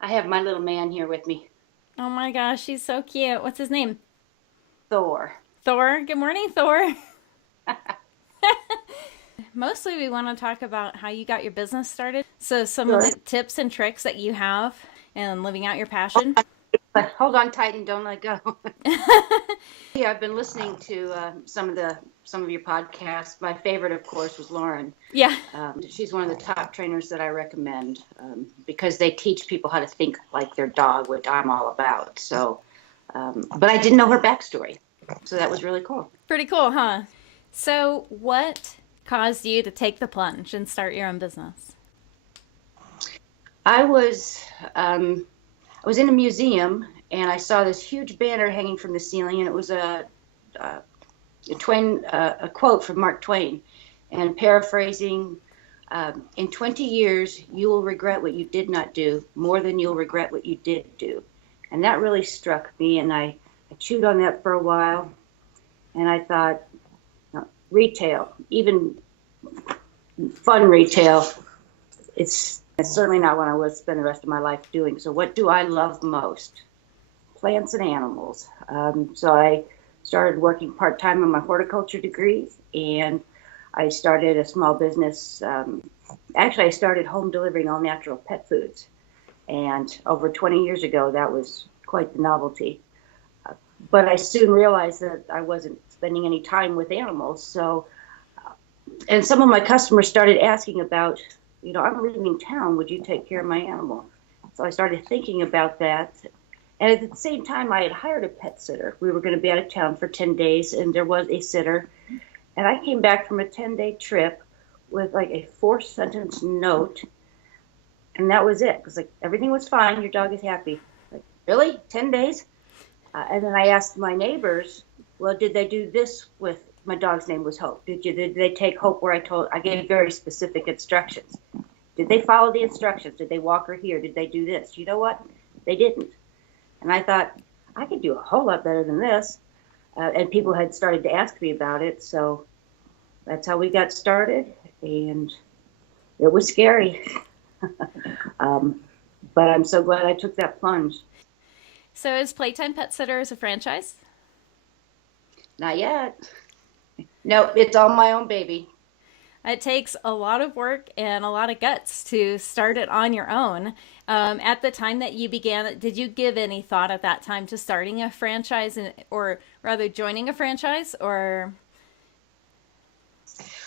I have my little man here with me, Oh my gosh, he's so cute. What's his name? Thor. Thor. Good morning, Thor. Mostly, we want to talk about how you got your business started. So, some of Sure. the tips and tricks that you have in living out your passion. But hold on tight and don't let go. Yeah, I've been listening to some of your podcasts. My favorite, of course, was Lauren. Yeah. She's one of the top trainers that I recommend because they teach people how to think like their dog, which I'm all about. But I didn't know her backstory, so that was really cool. Pretty cool, huh? So, what caused you to take the plunge and start your own business? I was I was in a museum and I saw this huge banner hanging from the ceiling, and it was a a quote from Mark Twain, and paraphrasing, in 20 years you will regret what you did not do more than you'll regret what you did do, and that really struck me, and I chewed on that for a while, and I thought, retail, even fun retail, it's certainly not what I would spend the rest of my life doing. So what do I love most? Plants and animals. So I started working part-time on my horticulture degree, and I started a small business. Actually, I started home delivering all natural pet foods. And over 20 years ago, that was quite the novelty. But I soon realized that I wasn't spending any time with animals. And some of my customers started asking about, I'm leaving town. Would you take care of my animal? So I started thinking about that. And at the same time, I had hired a pet sitter. We were going to be out of town for 10 days, and there was a sitter. And I came back from a 10-day trip with like a 4-sentence note, and that was it. It was like, everything was fine. Your dog is happy. Like, really? 10 days? And then I asked my neighbors, well, did they do this with my dog's name was Hope? Did they take Hope where I gave very specific instructions. Did they follow the instructions? Did they walk her here? Did they do this? You know what? They didn't. And I thought, I could do a whole lot better than this. And people had started to ask me about it. So that's how we got started. And it was scary. um, but I'm so glad I took that plunge. So, is Playtime Pet Sitters a franchise? Not yet. No, it's all my own baby. It takes a lot of work and a lot of guts to start it on your own. At the time that you began, did you give any thought at that time to starting a franchise or rather joining a franchise or?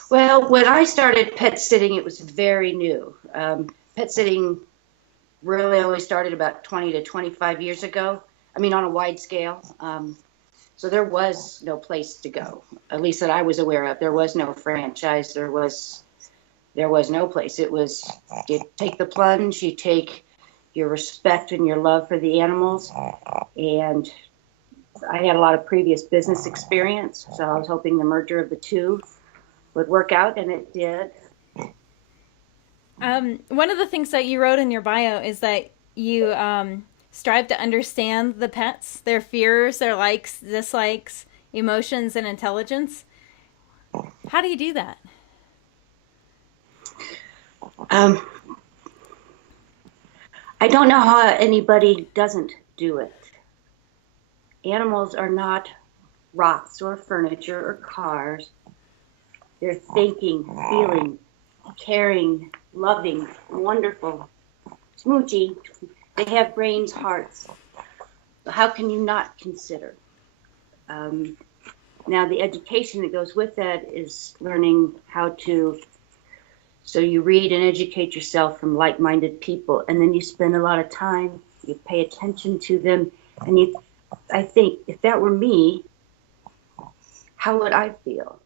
Well, when I started pet sitting, it was very new. Pet sitting really only started about 20 to 25 years ago. I mean, on a wide scale. So there was no place to go, at least that I was aware of. There was no franchise. There was no place. It was, you take the plunge, you take your respect and your love for the animals. And I had a lot of previous business experience, so I was hoping the merger of the two would work out, and it did. One of the things that you wrote in your bio is that you strive to understand the pets, their fears, their likes, dislikes, emotions, and intelligence. How do you do that? Um, I don't know how anybody doesn't do it. Animals are not rocks or furniture or cars. They're thinking, feeling, caring, loving, wonderful, smoochy. They have brains, hearts. How can you not consider? Um, Now, the education that goes with that is learning how to. So you read and educate yourself from like-minded people, and then you spend a lot of time. You pay attention to them, and you. I think if that were me, how would I feel?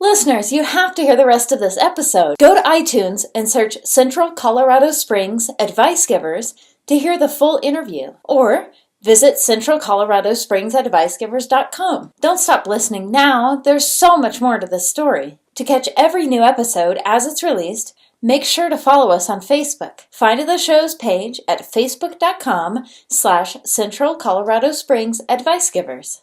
Listeners, you have to hear the rest of this episode. Go to iTunes and search Central Colorado Springs Advice Givers to hear the full interview, or visit centralcoloradosprings.advicegivers.com. Don't stop listening now. There's so much more to this story. To catch every new episode as it's released, make sure to follow us on Facebook. Find the show's page at facebook.com/Central Colorado Springs Advice Givers.